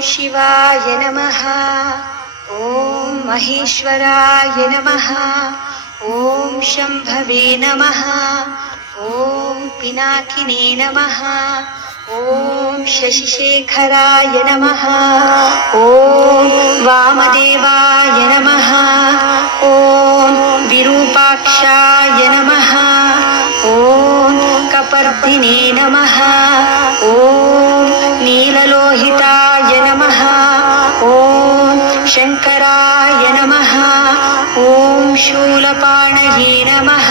ಶಿವಾಯ ನಮಃ. ಓಂ ಮಹೇಶ್ವರಾಯ ನಮಃ. ಓಂ ಶಂಭವೇ ನಮಃ. ಓಂ ಪಿನಾಕಿನೇ ನಮಃ. ಓಂ ಶಶಿಶೇಖರಾಯ ನಮಃ. ಓಂ ವಾಮದೇವಾಯ ನಮಃ. ಓಂ ವಿರೂಪಾಕ್ಷಾಯ ನಮಃ. ಓಂ ಕಪರ್ದಿನೇ ನಮಃ. ಓಂ ನೀಲಲೋಹಿತಾಯ ನಮಃ. ಓಂ ಶಂಕರಾಯ ನಮಃ. ಓಂ ಶೂಲಪಾಣಯೇ ನಮಃ.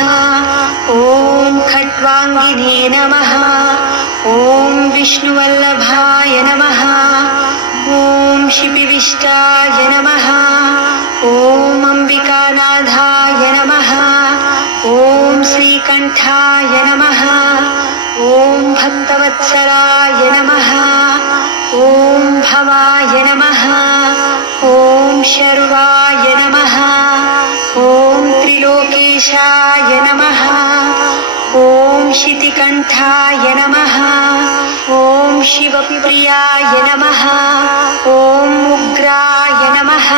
ಓಂ ಖಟ್ವಾಂಗಿನೇ ನಮಃ. ಓಂ ವಿಷ್ಣುವಲ್ಲಭಾಯ ನಮಃ. ಓಂ ಶಿಪಿವಿಷ್ಟಾಯ ನಮಃ. ಓಂ ಅಂಬಿಕಾನಾಥಾಯ ನಮಃ. ಓಂ ಶ್ರೀಕಂಠಾಯ ನಮಃ. ಓಂ ಭಕ್ತವತ್ಸಲಾಯ ನಮಃ. ಓಂ ಭವಾಯ ನಮಃ. ಓಂ ಶರ್ವಾಯ ನಮಃ. ಓಂ ತ್ರಿಲೋಕೇಶಾಯ ನಮಃ. ಓಂ ಶಿತಿಕಂಠಾಯ ನಮಃ. ಓಂ ಶಿವಪ್ರಿಯಾಯ ನಮಃ. ಓಂ ಉಗ್ರಾಯ ನಮಃ.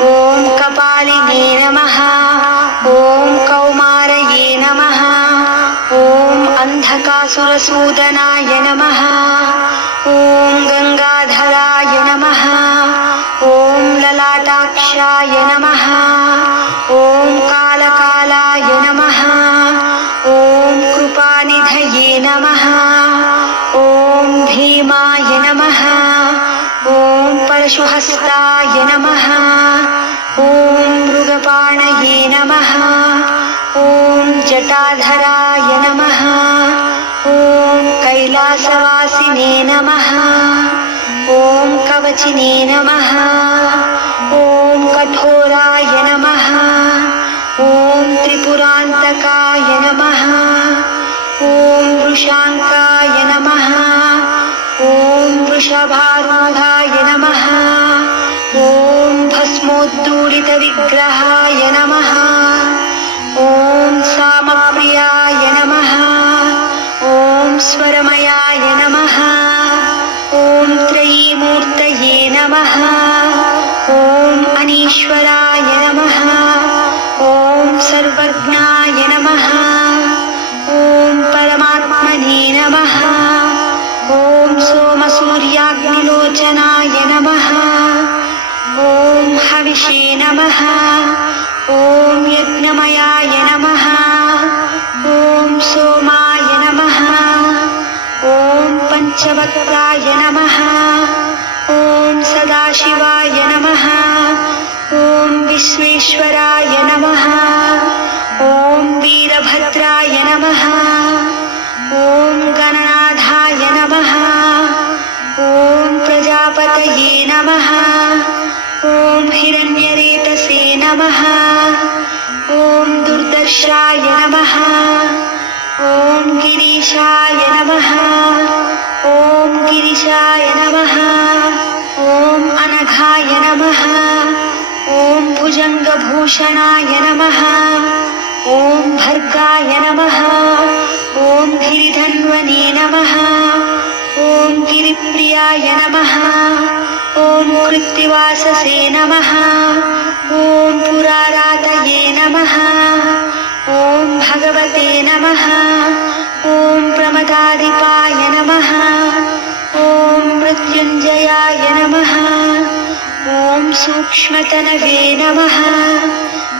ಓಂ ಕಪಾಲಿನೇ ನಮಃ. ಓಂ ಕೌಮಾರಯೇ ನಮಃ. ಓಂ ಅಂಧಕಾಸುರಸೂದನಾಯ ನಮಃ. ಓಂ ಗಂಗಾಧರಾಯ ನಮಃ. ಓಂ ಲಲಾಟಾಕ್ಷಾಯ ನಮಃ. ಓಂ ಕಾಲಕಾಲಾಯ ನಮಃ. ಓಂ ಕೃಪಾನಿಧಯೇ ನಮಃ. ಓಂ ಭೀಮಾಯ ನಮಃ. ಓಂ ಪರಶುಹಸ್ತಾಯ ನಮಃ. ಓಂ ಮೃಗಪಾಣಯೇ ನಮಃ. ಓಂ ಜಟಾಧರಾಯ ನಮಃ. ಓಂ ಕೈಲಾಸವಾಸಿನೇ ನಮಃ. ಓಂ ಕವಚಿನೇ ನಮಃ. ಓಂ ಕಠೋರಾಯ ನಮಃ. ಓಂ ತ್ರಿಪುರಾಂತಕಾಯ ನಮಃ. ಓಂ ವೃಷಾಂಕಾಯ ನಮಃ. ಓಂ ವೃಷಭಾರೂಢಾಯ ನಮಃ. ಓಂ ಭಸ್ಮೋದ್ದೂಳಿತ ವಿಗ್ರಹಾಯ ನಮಃ. ಓಂ ಸಾಮಪ್ರಿಯಾಯ ನಮಃ. ಓಂ ಸ್ವರಮಯಾಯ ನಮಃ. ಓಂ ತ್ರಯೀಮೂರ್ತಯೇ ನಮಃ. ಓಂ ಅನೀಶ್ವರಾಯ ನಮಃ. ಓಂ ಸರ್ವಜ್ಞಾಯ ನಮಃ. ಓಂ ಪರಮಾತ್ಮನೇ ನಮಃ. ಓಂ ಸೋಮಸೂರ್ಯಾಗ್ನಿಲೋಚನಾಯ ನಮಃ. ಓಂ ಹವಿಷೇ ನಮಃ. ಓಂ ಯಜ್ಞಮಯಾಯ ನಮಃ. ಓಂ ಸೋಮಾಯ ನಮಃ. ಓಂ ಪಂಚವಕ್ರಾಯ ನಮಃ. ಓಂ ಸದಾಶಿವಾಯ ನಮಃ. ಓಂ ವಿಶ್ವೇಶ್ವರಾಯ ನಮಃ. ಓಂ ವೀರಭದ್ರಾಯ ನಮಃ. ಓಂ ಗಣನಾಥಾಯ ನಮಃ. ಓಂ ಪ್ರಜಾಪತಯೇ ನಮಃ. ಓಂ ಹಿರಣ್ಯರೇತಸೇ ನಮಃ. ಓಂ ದುರ್ದರ್ಶಾಯ ನಮಃ. ಓಂ ಗಿರೀಶಾಯ ನಮಃ. ಓಂ ಗಿರಿಶಾಯ ನಮಃ. ಓಂ ಅನಘಾಯ ನಮಃ. ಓಂ ಭುಜಂಗಭೂಷಣಾಯ ನಮಃ. ಓಂ ಭರ್ಗಾಯ ನಮಃ. ಓಂ ಗಿರಿಧನ್ವನೇ ನಮಃ. ಓಂ ಗಿರಿಪ್ರಿಯಾಯ ನಮಃ. ಓಂ ಕೃತ್ತಿವಾಸಸೇ ನಮಃ. ಓಂ ಪುರಾರಾತಯೇ ನಮಃ. ಓಂ ಭಗವತೆ ನಮಃ. ಓಂ ಪ್ರಮದಾಧಿಪಾಯ ನಮಃ. ಓಂ ಮೃತ್ಯುಂಜಯಾಯ ನಮಃ. ಓಂ ಸೂಕ್ಷ್ಮತನವೇ ನಮಃ.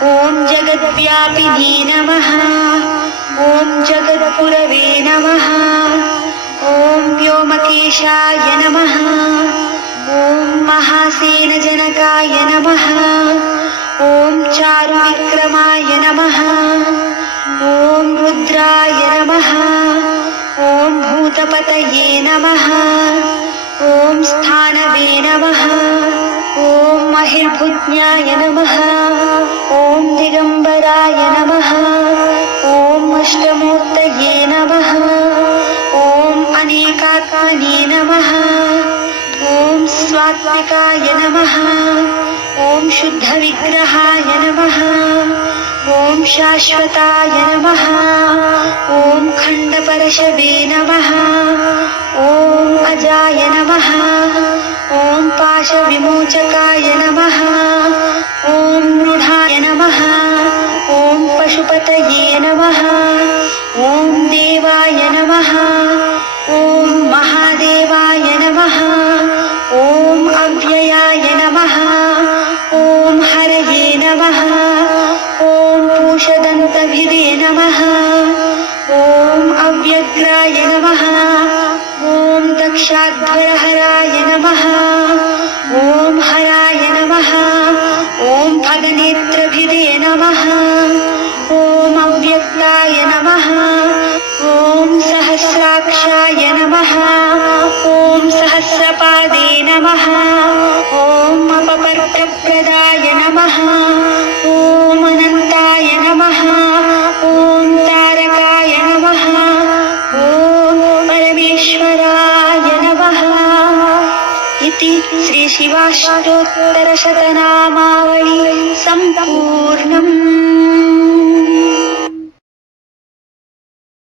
ಓಂ ಜಗದ್ವ್ಯಾಪಿನೇ ನಮಃ. ಓಂ ಜಗದ್ಗುರವೇ ನಮಃ. ಓಂ ವ್ಯೋಮಕೇಶಾಯ ನಮಃ. ಓಂ ಮಹಾಸೇನಜನಕಾಯ ನಮಃ. ಓಂ ಚಾರುವಿಕ್ರಮಾಯ ನಮಃ. ಓಂ ರುದ್ರಾಯ ನಮಃ. ಓಂ ಭೂತಪತಯೇ ನಮಃ. ಓಂ ಸ್ಥಾನವೇ ನಮಃ. ಓಂ ಮಹಿರ್ಭುಜ್ಞಾಯ ನಮಃ. ಓಂ ದಿಗಂಬರಾಯ ನಮಃ. ಓಂ ಅಷ್ಟಮೂರ್ತಯೇ ನಮಃ. ಓಂ ಅನೇಕಾತ್ಮನೇ ನಮಃ. ಓಂ ಸ್ವಾತ್ಮಿಕಾಯ ನಮಃ. ಓಂ ಶುದ್ಧವಿಗ್ರಹಾಯ ನಮಃ. ಓಂ ಶಾಶ್ವತಾಯ ನಮಃ. ಓಂ ಖಂಡಪರಶವೇ ನಮಃ. ಓಂ ಅಜಾಯ ನಮಃ. ಓಂ पूषायाय नमः ॐ हरये नमः ॐ पूषदन्तभिदे नमः ॐ अव्यग्राय नमः ॐ दक्षाध्वरहराय नमः ॐ हराय नमः ॐ भगनेत्रभिदे नमः ॐ अव्यक्ताय नमः ॐ सहस्राक्षाय नमः ॐ सहस्रपादे नमः ॐ अपपर्कप्रदाय नमः ॐ अनन्ताय नमः ॐ तारकाय नमः ॐ परमेश्वराय नमः इति श्रीशिवाष्टोत्तरशतनामावली सम्पूर्णा।